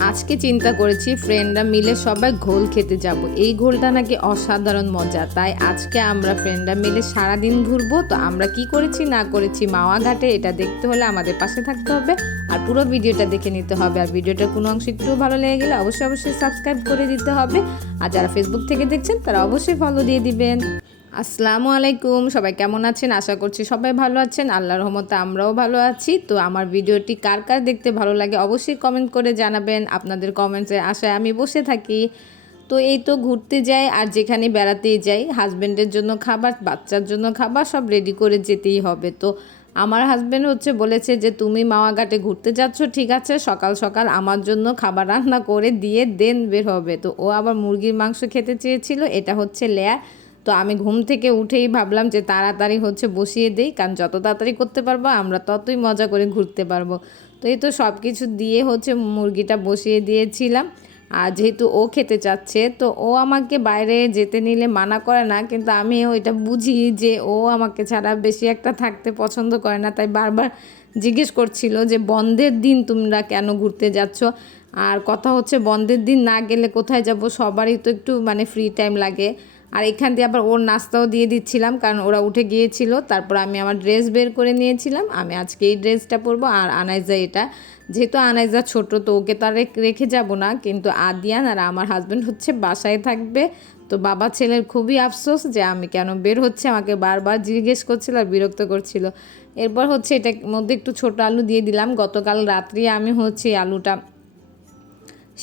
আজকে চিন্তা করেছি ফ্রেন্ডরা মিলে সবাই ঘোল খেতে যাব। এই ঘোলটা নাকি অসাধারণ মজা। তাই আজকে আমরা ফ্রেন্ডরা মিলে সারাদিন ঘুরবো। তো আমরা কি করেছি, না করেছি, মাওয়া ঘাটে এটা দেখতে হলে আমাদের পাশে থাকতে হবে। আর পুরো ভিডিওটা দেখে নিতে হবে। আর ভিডিওটার কোনো অংশ একটু ভালো লেগে গেলে অবশ্যই অবশ্যই সাবস্ক্রাইব করে দিতে হবে। আর যারা ফেসবুক থেকে দেখছেন, তারা অবশ্যই ফলো দিয়ে দিবেন। আসসালামু আলাইকুম, সবাই কেমন আছেন? আশা করছি সবাই ভালো আছেন। আল্লাহর রহমতে আমরাও ভালো আছি। তো আমার ভিডিওটি কার কার দেখতে ভালো লাগে অবশ্যই কমেন্ট করে জানাবেন। আপনাদের কমেন্টসের আশায় আমি বসে থাকি। তো এই তো ঘুরতে যাই আর যেখানে বেড়াতেই যাই হাজব্যান্ডের জন্য খাবার, বাচ্চার জন্য খাবার সব রেডি করে যেতেই হবে। তো আমার হাজব্যান্ড হচ্ছে বলেছে যে, তুমি মাওয়াঘাটে ঘুরতে যাচ্ছ, ঠিক আছে, সকাল সকাল আমার জন্য খাবার রান্না করে দিয়ে দেন বের হবে। তো ও আবার মুরগির মাংস খেতে চেয়েছিল, এটা হচ্ছে লেয়ার। তো আমি ঘুম থেকে উঠেই ভাবলাম যে তাড়াতাড়ি হচ্ছে বসিয়ে দেই, কারণ যত তাড়াতাড়ি করতে পারব, আমরা ততই মজা করে ঘুরতে পারব। তো এই তো সব কিছু দিয়ে হচ্ছে মুরগিটা বসিয়ে দিয়েছিলাম। আর যেহেতু ও খেতে চাচ্ছে, তো ও আমাকে বাইরে যেতে নিলে মানা করে না, কিন্তু আমি ওইটা বুঝি যে ও আমাকে ছাড়া বেশি একটা থাকতে পছন্দ করে না। তাই বারবার জিজ্ঞেস করছিল যে, বন্ধের দিন তোমরা কেন ঘুরতে যাচ্ছ? আর কথা হচ্ছে, বন্ধের দিন না গেলে কোথায় যাব? সবারই তো একটু মানে ফ্রি টাইম লাগে। আর এখান দিয়ে আবার ওর নাস্তাও দিয়ে দিচ্ছিলাম, কারণ ওরা উঠে গিয়েছিল। তারপর আমি আমার ড্রেস বের করে নিয়েছিলাম। আমি আজকে এই ড্রেসটা পরবো, আর আনাইজা এটা। যেহেতু আনাইজা ছোট, তো ওকে তো আর রেখে যাব না। কিন্তু আদিয়ান আর আমার হাজব্যান্ড হচ্ছে বাসায় থাকবে। তো বাবা ছেলের খুবই আফসোস যে আমি কেন বের হচ্ছে, আমাকে বারবার জিজ্ঞেস করছিল আর বিরক্ত করছিল। এরপর হচ্ছে এটার মধ্যে একটু ছোট আলু দিয়ে দিলাম। গতকাল রাত্রি আমি হচ্ছে আলুটা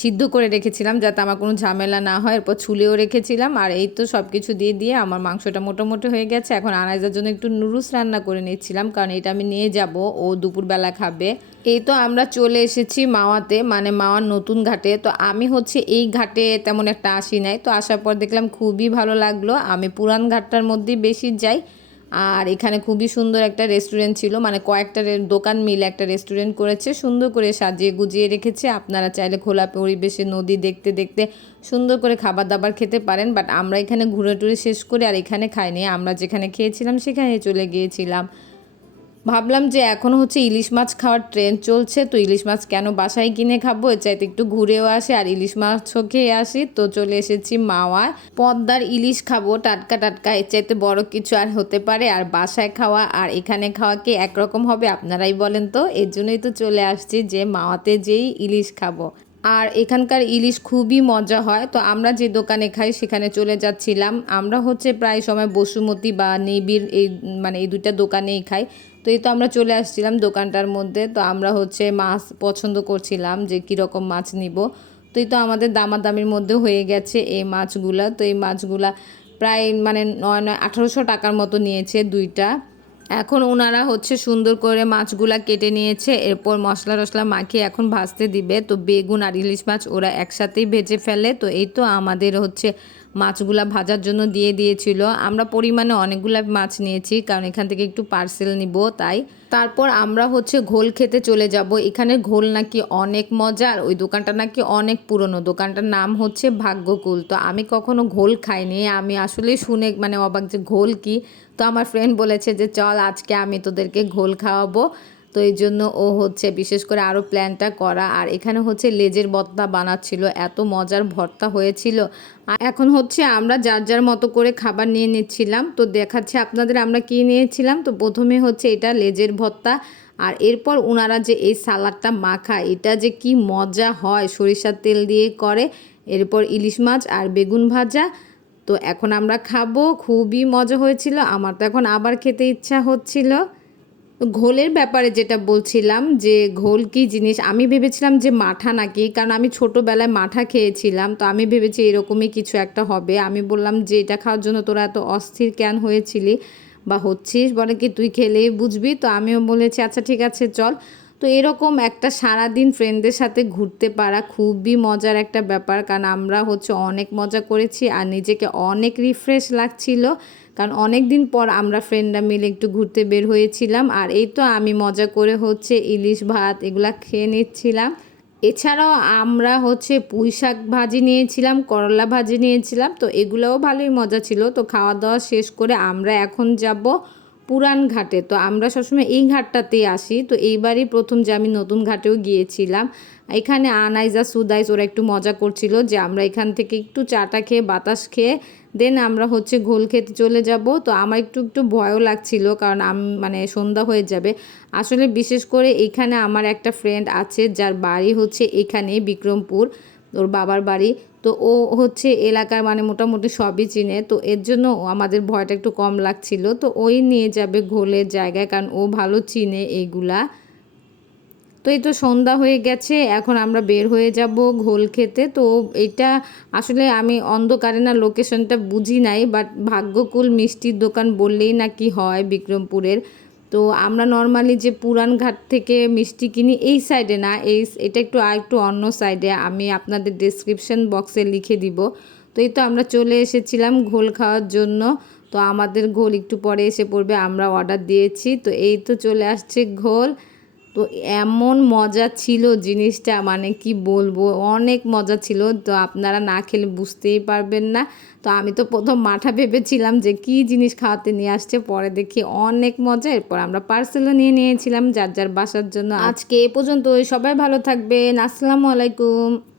সিদ্ধ করে রেখেছিলাম যাতে আমার কোনো ঝামেলা না হয়। এরপর ছুলেও রেখেছিলাম। আর এই তো সব কিছু দিয়ে দিয়ে আমার মাংসটা মোটামুটি হয়ে গেছে। এখন আনাজের জন্য একটু নুডলস রান্না করে নিচ্ছিলাম, কারণ এটা আমি নিয়ে যাব। ও দুপুরবেলা খাবে। এই তো আমরা চলে এসেছি মাওয়াতে মানে মাওয়ার নতুন ঘাটে। তো আমি হচ্ছে এই ঘাটে তেমন একটা আসি নাই। তো আসার পর দেখলাম খুবই ভালো লাগল। আমি পুরান ঘাটটার মধ্যেই বেশি যাই। আর এখানে খুবই সুন্দর একটা রেস্টুরেন্ট ছিল। মানে কয়েকটা দোকান মিলে একটা রেস্টুরেন্ট করেছে। সুন্দর করে সাজিয়ে গুজিয়ে রেখেছে। আপনারা চাইলে খোলা পরিবেশে, নদী দেখতে দেখতে সুন্দর করে খাবার দাবার খেতে পারেন। বাট আমরা এখানে ঘুরে টুরে শেষ করে আর এখানে খাইনি। আমরা যেখানে খেয়েছিলাম, সেখানে চলে গিয়েছিলাম। ভাবলাম যে এখন হচ্ছে ইলিশ মাছ খাওয়ার ট্রেন চলছে, তো ইলিশ মাছ কেন বাসায় কিনে খাব? এর চাইতে একটু ঘুরেও আসি, আর ইলিশ মাছও খেয়ে আসি। তো চলে এসেছি মাওয়ার। পদ্মার ইলিশ খাব, টাটকা টাটকা, এর চাইতে বড় কিছু আর হতে পারে। আর বাসায় খাওয়া আর এখানে খাওয়া কি একরকম হবে, আপনারাই বলেন তো। এর জন্যই তো চলে আসছি যে মাওয়াতে যেই ইলিশ খাব। আর এখানকার ইলিশ খুবই মজা হয়। তো আমরা যে দোকানে খাই, সেখানে চলে যাচ্ছিলাম। আমরা হচ্ছে প্রায় সময় বসুমতী বা নিবিড় এই মানে এই দুইটা দোকানেই খাই। তো এই তো আমরা চলে আসছিলাম দোকানটার মধ্যে। তো আমরা হচ্ছে মাছ পছন্দ করছিলাম যে কীরকম মাছ নিব। তো এই তো আমাদের দামাদামির মধ্যে হয়ে গেছে এই মাছগুলা। তো এই মাছগুলা প্রায় মানে নয় নয়, আঠারোশো টাকার মতো নিয়েছে দুইটা। এখন ওনারা হচ্ছে সুন্দর করে মাছগুলা কেটে নিয়েছে, এরপর মশলা টশলা মাখিয়ে এখন ভাজতে দিবে। তো বেগুন আর ইলিশ মাছ ওরা একসাথেই ভেজে ফেলে। তো এই তো আমাদের হচ্ছে মাছগুলা ভাজার জন্য দিয়ে দিয়েছিল। আমরা পরিমাণে অনেকগুলা মাছ নিয়েছি, কারণ এখান থেকে একটু পার্সেল নিব তাই। তারপর আমরা হচ্ছে ঘোল খেতে চলে যাব। এখানে ঘোল নাকি অনেক মজার, ওই দোকানটা নাকি অনেক পুরনো। দোকানটার নাম হচ্ছে ভাগ্যকুল। তো আমি কখনো ঘোল খাইনি। আমি আসলে শুনে মানে অবাক যে ঘোল কি? তো আমার ফ্রেন্ড বলেছে যে, চল আজকে আমি তোদেরকে ঘোল খাওয়াবো। তো এই জন্য ও হচ্ছে বিশেষ করে আরও প্ল্যানটা করা। আর এখানে হচ্ছে লেজের ভর্তা বানাচ্ছিল, এত মজার ভর্তা হয়েছিল। আর এখন হচ্ছে আমরা যার যার মতো করে খাবার নিয়ে নিচ্ছিলাম, তো দেখাচ্ছে আপনাদের আমরা কি নিয়েছিলাম। তো প্রথমে হচ্ছে এটা লেজের ভর্তা, আর এরপর ওনারা যে এই সালাডটা মাখা, এটা যে কি মজা হয়, সরিষার তেল দিয়ে করে, এরপর ইলিশ মাছ আর বেগুন ভাজা। তো এখন আমরা খাব, খুবই মজা হয়েছিল, আমার তো এখন আবার খেতে ইচ্ছা হচ্ছিল। ঘোলের ব্যাপারে যেটা বলছিলাম যে ঘোল কি জিনিস? আমি ভেবেছিলাম যে মাঠা নাকি, কারণ আমি ছোটোবেলায় মাঠা খেয়েছিলাম, তো আমি ভেবেছি এরকমই কিছু একটা হবে। আমি বললাম যে এটা খাওয়ার জন্য তোরা এত অস্থির কেন হয়েছিলি বা হচ্ছিস? বলে কি তুই খেলেই বুঝবি? তো আমিও বলেছি আচ্ছা ঠিক আছে, চল। তো এরকম একটা সারাদিন ফ্রেন্ডদের সাথে ঘুরতে পারা খুবই মজার একটা ব্যাপার, কারণ আমরা হচ্ছে অনেক মজা করেছি আর নিজেকে অনেক রিফ্রেশ লাগছিল। কারণ অনেক দিন পর আমরা ফ্রেন্ডরা মিলে একটু ঘুরতে বের হয়েছিলাম আর এই তো আমি মজা করে হচ্ছে ইলিশ ভাত এগুলা খেয়ে নিচ্ছিলাম। এছাড়াও আমরা হচ্ছে পুঁই শাক ভাজি নিয়েছিলাম, করলা ভাজি নিয়েছিলাম, তো এগুলোও ভালোই মজা ছিল। তো খাওয়া দাওয়া শেষ করে আমরা এখন যাব পুরান ঘাটে। তো আমরা সবসময় এই ঘাটটাতেই আসি। তো এইবারই প্রথম যে আমি নতুন ঘাটেও গিয়েছিলাম, এখানে আনাইজা সুদাইস ওরা একটু মজা করছিল যে আমরা এখান থেকে একটু চাটা খেয়ে বাতাস খেয়ে, দেন আমরা হচ্ছে ঘোল খেতে চলে যাব। তো আমার একটু একটু ভয়ও লাগছিল কারণ আমি মানে সন্ধ্যা হয়ে যাবে। আসলে বিশেষ করে এখানে আমার একটা ফ্রেন্ড আছে যার বাড়ি হচ্ছে এখানে বিক্রমপুর, ওর বাবার বাড়ি। তো ও হচ্ছে এলাকার মানে মোটামুটি সবই চিনে। তো এর জন্য আমাদের ভয়টা একটু কম লাগছিল। তো ওই নিয়ে যাবে ঘোলের জায়গায় কারণ ও ভালো চিনে এইগুলা তো এই তো সন্ধ্যা হয়ে গেছে, এখন আমরা বের হয়ে যাব ঘোল খেতে। তো এটা আসলে আমি অন্ধকারে না লোকেশনটা বুঝি নাই বাট ভাগ্যকুল মিষ্টির দোকান বললেই নাকি হয় বিক্রমপুরের। তো আমরা নর্মালি যে পুরান ঘাট থেকে মিষ্টি কিনি, এই সাইডে না, এই এটা একটু আর একটু অন্য সাইডে আমি আপনাদের ডিসক্রিপশন বক্সে লিখে দিব। তো এই তো আমরা চলে এসেছিলাম ঘোল খাওয়ার জন্য। তো আমাদের ঘোল একটু পরে এসে পড়বে, আমরা অর্ডার দিয়েছি। তো এই তো চলে আসছে ঘোল। তো এমন মজা ছিল জিনিসটা মানে কি বলব, অনেক মজা ছিল। তো আপনারা না খেলে বুঝতেই পারবেন না। তো আমি তো প্রথম মাঠা ভেবেছিলাম যে কি জিনিস খাওয়াতে নিয়ে আসছে, পরে দেখি অনেক মজা। এরপর আমরা পার্সেলও নিয়ে নিয়েছিলাম যার যার বাসার জন্য। আজকে এ পর্যন্ত সবাই ভালো থাকবেন। আসসালামু আলাইকুম।